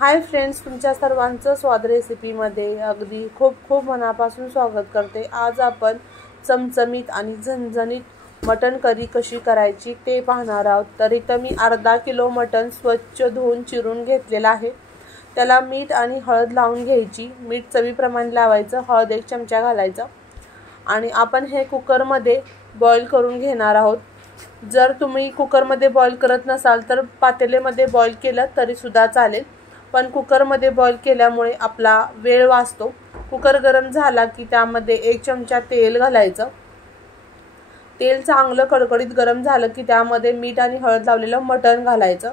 Hi friends, तुमच्या सर्वांचं स्वाद रेसिपीमध्ये अगदी खूप खूप मनापासून स्वागत करते। आज आपण चमचमीत आणि झणझणीत मटण करी कशी करायची ते पाहणार आहोत। तर इथं मी अर्धा किलो मटण स्वच्छ धुवून चिरून घेतलेला आहे। त्याला मीठ आणि हळद लावून घ्यायची। मीठ चवीप्रमाणे लावायचं, हळद 1 चमचा घालायचा आणि आपण हे कुकरमध्ये बॉईल करून घेणार आहोत। जर तुम्ही कुकरमध्ये बॉईल करत नसाल तर पातेल्यामध्ये बॉईल केलं तरी सुद्धा चालेल, पण कुकरमध्ये बॉईल केल्यामुळे आपला वेळ वाचतो। कुकर गरम झाला की त्यामध्ये 1 चमचा तेल घालायचं। तेल चांगलं कडकडीत गरम झालं की त्यामध्ये मीठ आणि हळद लावलेलं मटण घालायचं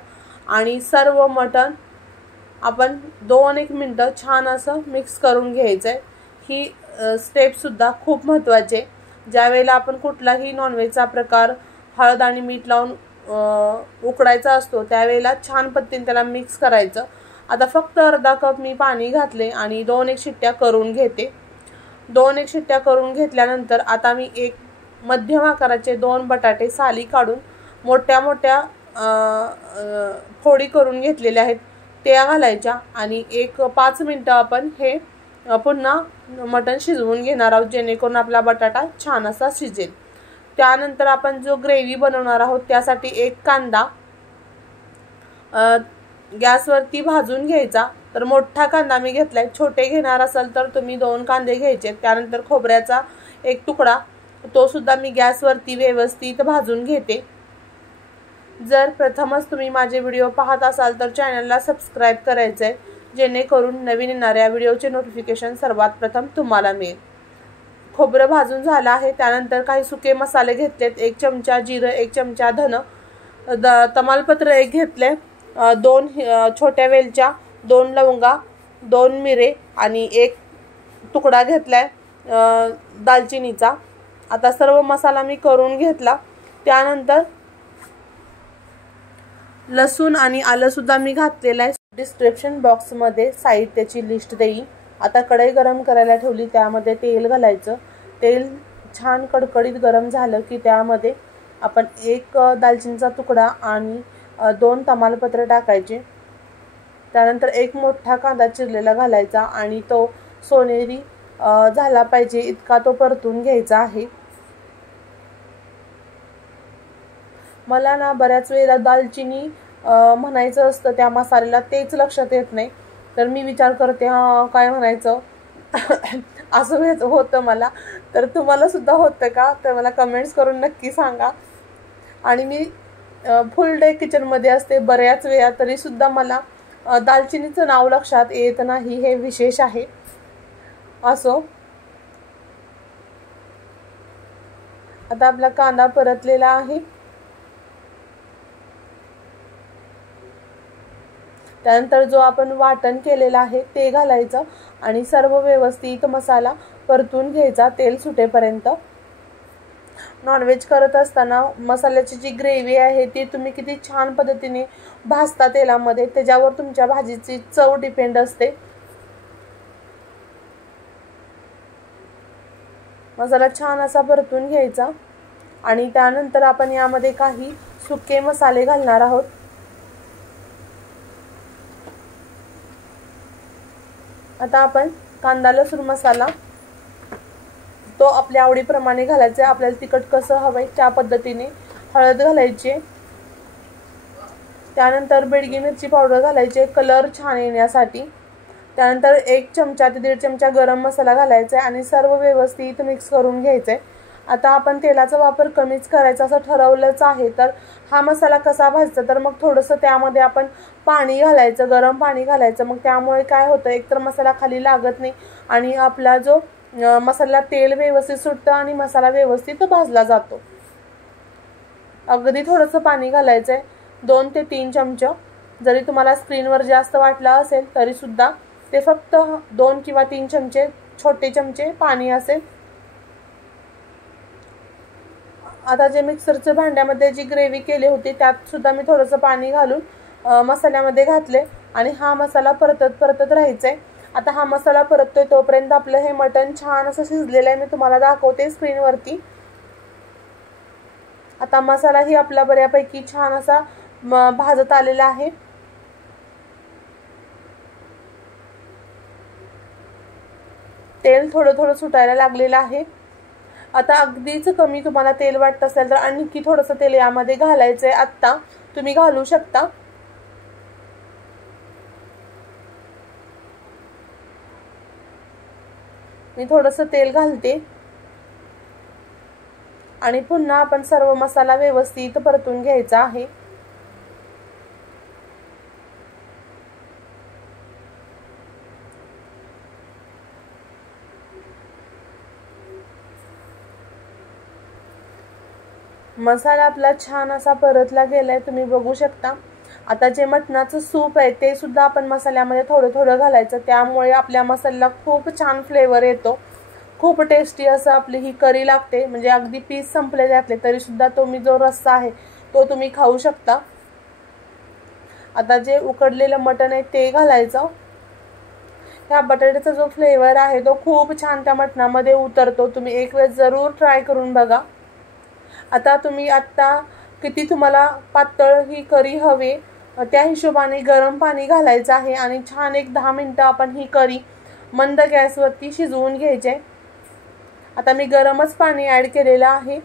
आणि सर्व मटण आपण 2-1 मिनिटं छान असं मिक्स करून घ्यायचंय। ही स्टेप सुद्धा खूप महत्त्वाची आहे। ज्या वेळेला आपण कुठलाही नॉनव्हेजचा प्रकार हळद आणि मीठ लावून उकडायचा असतो त्यावेळेला छान पद्धतीने त्याला मिक्स करायचं। आता फक्त अर्धा कप मी पाणी घातले आणि 2-1 शिट्ट्या करून घेते। 2-1 शिट्ट्या करून घेतल्यानंतर आता मी एक मध्यम आकाराचे 2 बटाटे साली काढून मोठ्या मोठ्या फोडी करून घेतलेल्या आहेत त्या घालायच्या आणि 5 मिनिटं आपण हे पुन्हा मटण शिजवून घेणार आहोत, जेणेकरून आपला बटाटा छान असा शिजेल। त्यानंतर आपण जो ग्रेव्ही बनवणार आहोत त्यासाठी 1 कांदा गॅसवरती भाजून घ्यायचा। तर मोठा कांदा मी घेतलाय, छोटे घेणार असाल तर तुम्ही 2 कांदे घ्यायचे। त्यानंतर खोबऱ्याचा 1 तुकडा, तो सुद्धा मी गॅसवरती व्यवस्थित भाजून घेते। जर प्रथमच तुम्ही माझे व्हिडिओ पाहत असाल तर चॅनलला सबस्क्राइब करायचंय, जेणेकरून नवीन येणाऱ्या व्हिडिओचे नोटिफिकेशन सर्वात प्रथम तुम्हाला मिळेल। खोबरं भाजून झालं आहे। त्यानंतर काही सुके मसाले घेतलेत, 1 चमचा जिरं, 1 चमचा धन, तमालपत्र 1 घेतले, 2 छोट्या वेलच्या, 2 लवंगा, 2 मिरे आणि 1 तुकडा घेतलाय दालचिनीचा। आता सर्व मसाला मी करून घेतला। त्यानंतर लसूण आणि आलं सुद्धा मी घातलेलं आहे। डिस्क्रिप्शन बॉक्समध्ये साहित्याची लिस्ट देईन। आता कढई गरम करायला ठेवली, त्यामध्ये तेल घालायचं। तेल छान कडकडीत गरम झालं की त्यामध्ये आपण 1 दालचिनीचा तुकडा आणि 2 तमालपत्र टाकायचे। त्यानंतर 1 मोठा कांदा चिरलेला घालायचा आणि तो सोनेरी झाला पाहिजे इतका तो परतून घ्यायचा आहे। मला ना बऱ्याच वेळेला दालचिनी म्हणायचं असतं त्या मसाल्याला, तेच लक्षात येत नाही, तर मी विचार करते काय म्हणायचं असं होतं मला। तर तुम्हाला सुद्धा होतं का? तर मला कमेंट्स करून नक्की सांगा। आणि मी फुल डे किचनमध्ये असते बऱ्याच वेळा, तरी सुद्धा मला दालचिनीचं नाव लक्षात येत नाही, हे विशेष आहे। असो, आता आपला कांदा परतलेला आहे। त्यानंतर जो आपण वाटण केलेला आहे ते घालायचं आणि सर्व व्यवस्थित मसाला परतून घ्यायचा तेल सुटेपर्यंत। नॉनव्हेज करत असताना मसाल्याची जी ग्रेव्ही आहे ती तुम्ही किती छान पद्धतीने भाजता तेलामध्ये, त्याच्यावर तुमच्या भाजीची चव डिपेंड असते। मसाला छान असा परतून घ्यायचा आणि त्यानंतर आपण यामध्ये काही सुके मसाले घालणार आहोत। आता आपण कांदा लसूण मसाला तो आपल्या आवडीप्रमाणे घालायचा। आपल्याला तिखट कसं हवंय त्या पद्धतीने हळद घालायची। त्यानंतर बेडगी मिरची पावडर घालायची कलर छान येण्यासाठी। त्यानंतर 1 चमचा ते 1.5 चमचा गरम मसाला घालायचा आणि सर्व व्यवस्थित मिक्स करून घ्यायचे। आता आपण तेलाचा वापर कमीच करायचा असं ठरवलंच आहे, तर हा मसाला कसा भाजायचा, तर मग थोडंसं त्यामध्ये आपण पाणी घालायचं, गरम पाणी घालायचं। मग त्यामुळे काय होतं, एकतर मसाला खाली लागत नाही आणि आपला जो मसाला तेल व्यवस्थित सुटतं आणि मसाला व्यवस्थित भाजला जातो। अगदी थोडंसं पाणी घालायचंय, 2 ते 3 चमचे। जरी तुम्हाला स्क्रीनवर जास्त वाटला असेल तरी सुद्धा ते फक्त 2 किंवा 3 चमचे, छोटे चमचे पाणी असेल। आता जे मिक्सरच्या भांड्यामध्ये जी ग्रेव्ही केली होती त्यात सुद्धा मी थोडंसं पाणी घालून मसाल्यामध्ये घातले आणि हा मसाला परतत राहायचा। आता हा मसाला परततोय तोपर्यंत आपलं हे मटण छान असं शिजलेलं आहे, मी तुम्हाला दाखवते स्क्रीनवरती। आता मसालाही आपला बऱ्यापैकी छान असा भाजत आलेला आहे। तेल थोडं थोडं सुटायला लागलेलं आहे। आता अगदीच कमी तुम्हाला तेल वाटत असेल तर आणखी थोडंसं तेल यामध्ये घालायचंय। आता तुम्ही घालू शकता। मी थोडंसं तेल घालते आणि पुन्हा आपण सर्व मसाला व्यवस्थित परतून घ्यायचा आहे। मसाला आपला छान असा परतला गेलाय, तुम्ही बघू शकता। आता जे मटणाचं सूप आहे ते सुद्धा आपण मसाल्यामध्ये थोडं थोडं घालायचं, त्यामुळे आपल्या मसाल्याला खूप छान फ्लेवर येतो। खूप टेस्टी असं आपली ही करी लागते। म्हणजे अगदी पीस संपले असले तरी सुद्धा तुम्ही जो रस्सा आहे तो तुम्ही खाऊ शकता। आता जे उकडलेलं मटण आहे ते घालायचं। त्या बटाट्याचा जो फ्लेवर आहे तो खूप छान त्या मटणामध्ये उतरतो। तुम्ही एक वेळ जरूर ट्राय करून बघा। आता तुम्ही किती तुम्हाला पातळ ही करी हवी त्या हिशोबाने गरम पाणी घालायचं आहे आणि छान एक 10 मिनिटं आपण ही करी मंद गॅसवरती शिजवून घ्यायचे। आता मी गरमच पाणी ऍड केलेलं आहे।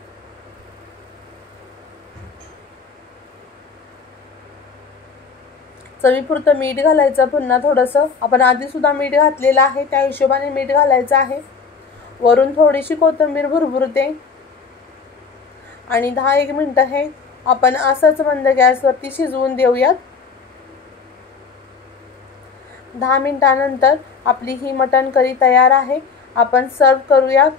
चवीपुरतं मीठ घालायचं पुन्हा थोडंसं, आपण आधी सुद्धा मीठ घातलेलं आहे त्या हिशोबाने मीठ घालायचं आहे। वरून थोडीशी कोथिंबीर भुरभुरते आणि 10-1 मिनिटं हे आपण असंच मंद गॅसवरती शिजवून देऊयात। 10 मिनिटांनंतर आपली ही मटण करी तयार आहे। आपण सर्व करूयात।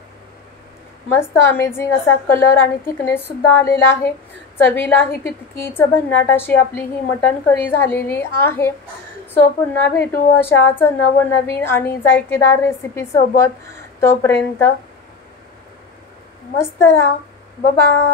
मस्त अमेझिंग असा कलर आणि थिकनेस सुद्धा आलेला आहे। चवीलाही तितकीच भन्नाट अशी आपली ही मटण करी झालेली आहे। सो पुन्हा भेटू अशाच नवनवीन आणि जायकेदार रेसिपी सोबत। तोपर्यंत मस्त राहा। Bye bye.